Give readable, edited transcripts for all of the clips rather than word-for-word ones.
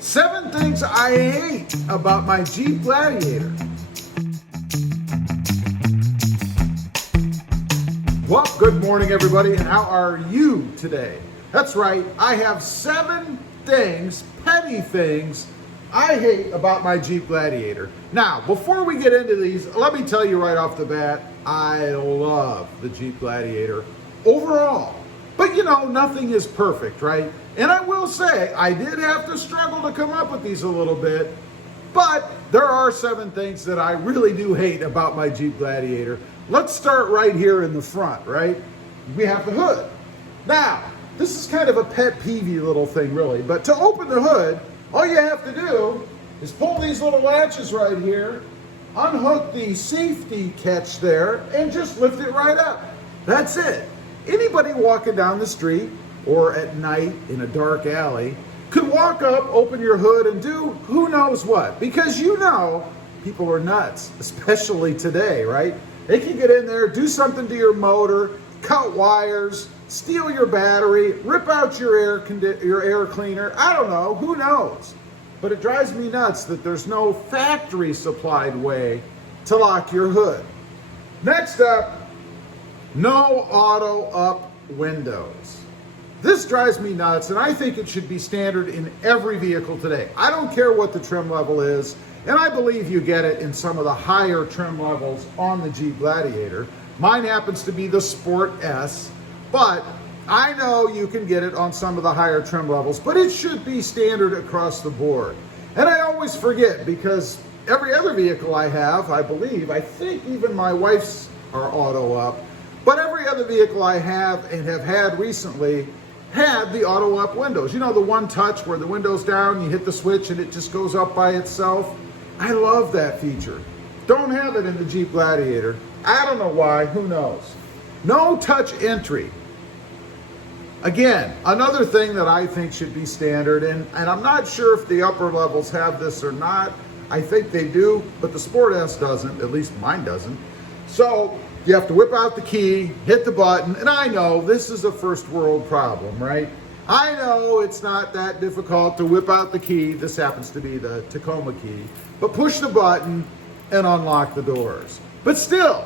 7 things I hate about my Jeep Gladiator. Well, good morning everybody, and how are you today? That's right, I have 7 things, petty things, I hate about my Jeep Gladiator. Now, before we get into these, let me tell you right off the bat, I love the Jeep Gladiator overall. But you know, nothing is perfect, right? And I will say, I did have to struggle to come up with these a little bit, but there are 7 things that I really do hate about my Jeep Gladiator. Let's start right here in the front, right? We have the hood. Now, this is kind of a pet peevey little thing really, but to open the hood, all you have to do is pull these little latches right here, unhook the safety catch there, and just lift it right up. That's it. Anybody walking down the street or at night in a dark alley could walk up, open your hood, and do who knows what. Because you know, people are nuts, especially today, right? They can get in there, do something to your motor, cut wires, steal your battery, rip out your air cleaner. I don't know, who knows? But it drives me nuts that there's no factory supplied way to lock your hood. Next up, no auto up windows. This drives me nuts, and I think it should be standard in every vehicle today. I don't care what the trim level is, and I believe you get it in some of the higher trim levels on the Jeep Gladiator. Mine happens to be the Sport S, but I know you can get it on some of the higher trim levels, but it should be standard across the board. And I always forget, because every other vehicle I have, I think even my wife's are auto up, but every other vehicle I have and have had recently had the auto up windows. You know, the one touch where the window's down, you hit the switch and it just goes up by itself. I love that feature. Don't have it in the Jeep Gladiator. I don't know why, who knows. No touch entry. Again, another thing that I think should be standard, and I'm not sure if the upper levels have this or not. I think they do, but the Sport S doesn't, at least mine doesn't. So you have to whip out the key, hit the button, and I know this is a first world problem, right? I know it's not that difficult to whip out the key. This happens to be the Tacoma key, but push the button and unlock the doors. But still,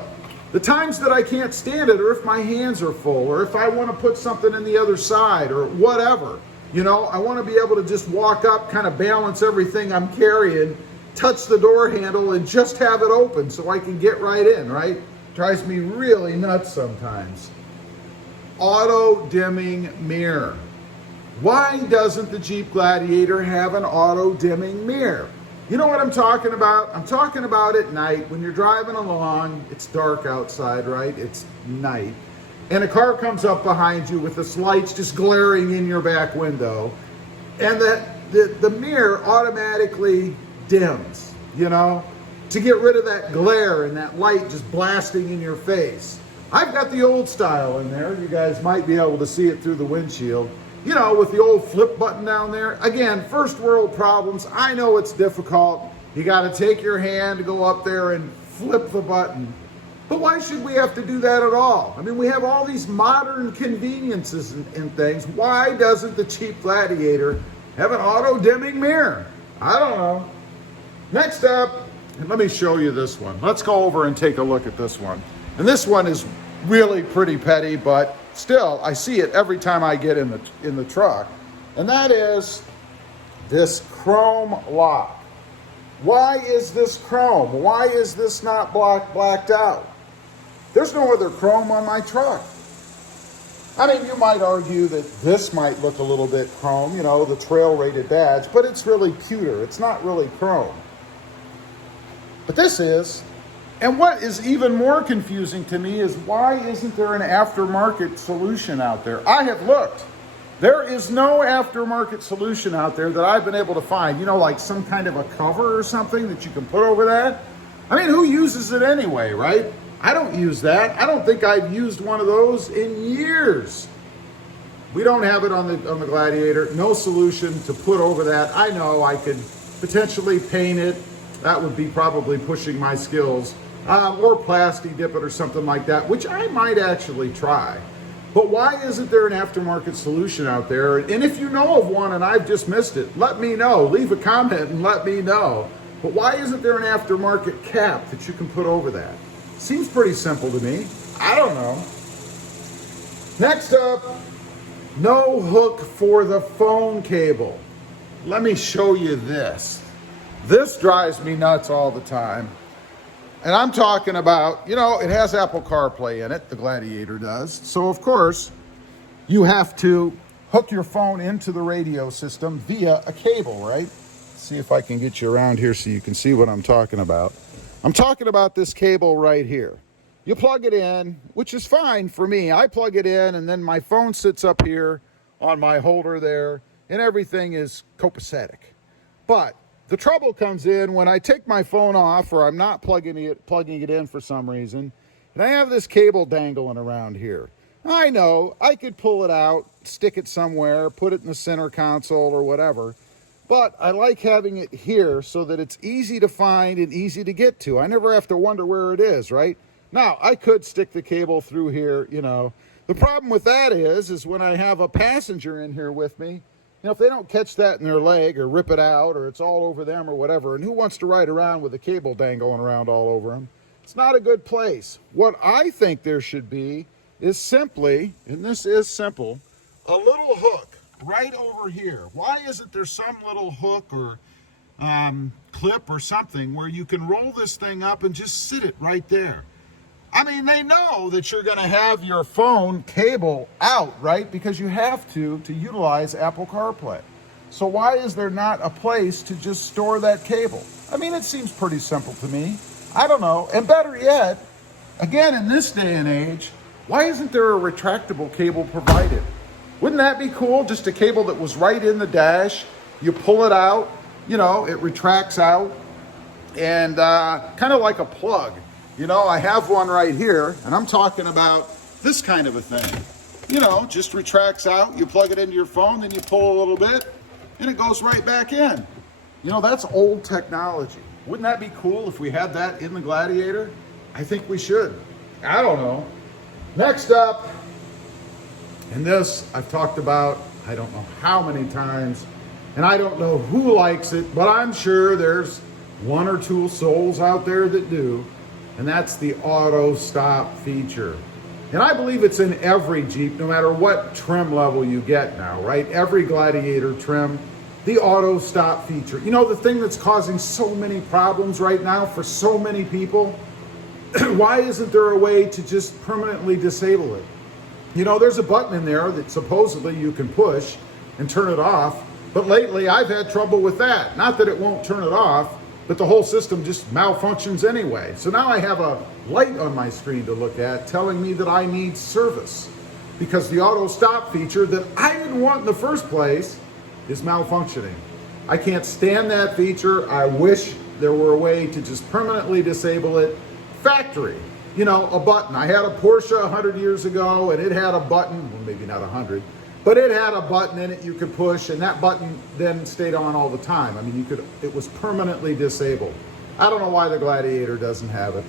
the times that I can't stand it, or if my hands are full, or if I want to put something in the other side, or whatever, you know, I want to be able to just walk up, kind of balance everything I'm carrying, touch the door handle, and just have it open so I can get right in, right? Drives me really nuts sometimes. Auto dimming mirror. Why doesn't the Jeep Gladiator have an auto dimming mirror? You know what I'm talking about? I'm talking about at night when you're driving along, it's dark outside, right? It's night. And a car comes up behind you with its lights just glaring in your back window. And the mirror automatically dims, you know, to get rid of that glare and that light just blasting in your face. I've got the old style in there. You guys might be able to see it through the windshield. You know, with the old flip button down there. Again, first world problems. I know it's difficult. You got to take your hand to go up there and flip the button. But why should we have to do that at all? I mean, we have all these modern conveniences and things. Why doesn't the Jeep Gladiator have an auto dimming mirror? I don't know. Next up, and let me show you this one. Let's go over and take a look at this one. And this one is really pretty petty, but still, I see it every time I get in the truck. And that is this chrome lock. Why is this chrome? Why is this not blacked out? There's no other chrome on my truck. I mean, you might argue that this might look a little bit chrome, you know, the trail rated badge, but it's really cuter. It's not really chrome. But this is. And what is even more confusing to me is why isn't there an aftermarket solution out there? I have looked. There is no aftermarket solution out there that I've been able to find. You know, like some kind of a cover or something that you can put over that. I mean, who uses it anyway, right? I don't use that. I don't think I've used one of those in years. We don't have it on the Gladiator. No solution to put over that. I know I could potentially paint it. That would be probably pushing my skills. Or plasti dip it or something like that, which I might actually try. But why isn't there an aftermarket solution out there? And if you know of one and I've just missed it, let me know. Leave a comment and let me know. But why isn't there an aftermarket cap that you can put over that? Seems pretty simple to me. I don't know. Next up, no hook for the phone cable. Let me show you this. This drives me nuts all the time. And I'm talking about, you know, it has Apple CarPlay in it, the Gladiator does. So of course, you have to hook your phone into the radio system via a cable, right? See if I can get you around here so you can see what I'm talking about. I'm talking about this cable right here. You plug it in, which is fine for me. I plug it in and then my phone sits up here on my holder there and everything is copacetic. But the trouble comes in when I take my phone off or I'm not plugging it in for some reason, and I have this cable dangling around here. I know I could pull it out, stick it somewhere, put it in the center console or whatever, but I like having it here so that it's easy to find and easy to get to. I never have to wonder where it is, right? Now, I could stick the cable through here, you know. The problem with that is when I have a passenger in here with me, you know, if they don't catch that in their leg or rip it out or it's all over them or whatever, and who wants to ride around with a cable dangling around all over them? It's not a good place. What I think there should be is simply, and this is simple, a little hook right over here. Why isn't there some little hook or clip or something where you can roll this thing up and just sit it right there? I mean, they know that you're going to have your phone cable out, right? Because you have to utilize Apple CarPlay. So why is there not a place to just store that cable? I mean, it seems pretty simple to me. I don't know. And better yet, again, in this day and age, why isn't there a retractable cable provided? Wouldn't that be cool? Just a cable that was right in the dash. You pull it out, you know, it retracts out, and kind of like a plug. You know, I have one right here, and I'm talking about this kind of a thing. You know, just retracts out, you plug it into your phone, then you pull a little bit, and it goes right back in. You know, that's old technology. Wouldn't that be cool if we had that in the Gladiator? I think we should. I don't know. Next up, and this I've talked about, I don't know how many times, and I don't know who likes it, but I'm sure there's one or two souls out there that do. And that's the auto stop feature. And I believe it's in every Jeep, no matter what trim level you get now, right? Every Gladiator trim, the auto stop feature. You know, the thing that's causing so many problems right now for so many people, why isn't there a way to just permanently disable it? You know, there's a button in there that supposedly you can push and turn it off, but lately I've had trouble with that. Not that it won't turn it off, but the whole system just malfunctions anyway. So now I have a light on my screen to look at telling me that I need service because the auto stop feature that I didn't want in the first place is malfunctioning. I can't stand that feature. I wish there were a way to just permanently disable it. Factory, you know, a button. I had a Porsche 100 years ago and it had a button, well, maybe not 100, but it had a button in it you could push, and that button then stayed on all the time. I mean, it was permanently disabled. I don't know why the Gladiator doesn't have it.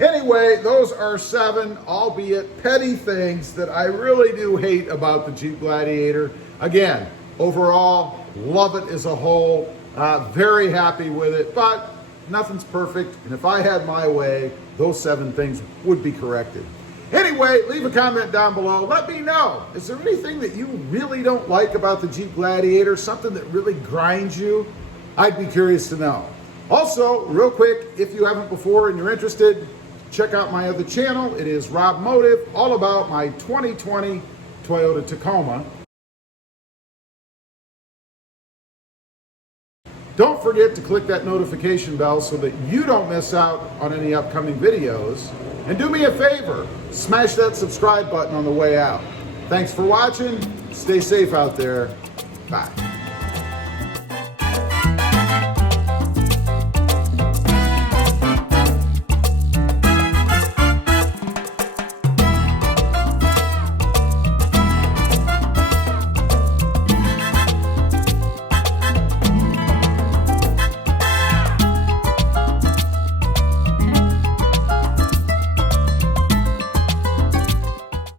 Anyway, those are 7, albeit petty things that I really do hate about the Jeep Gladiator. Again, overall, love it as a whole. Very happy with it, but nothing's perfect. And if I had my way, those 7 things would be corrected. Anyway, leave a comment down below. Let me know. Is there anything that you really don't like about the Jeep Gladiator? Something that really grinds you? I'd be curious to know. Also, real quick, if you haven't before and you're interested, check out my other channel. It is Rob Motive, all about my 2020 Toyota Tacoma. Don't forget to click that notification bell so that you don't miss out on any upcoming videos. And do me a favor, smash that subscribe button on the way out. Thanks for watching. Stay safe out there. Bye.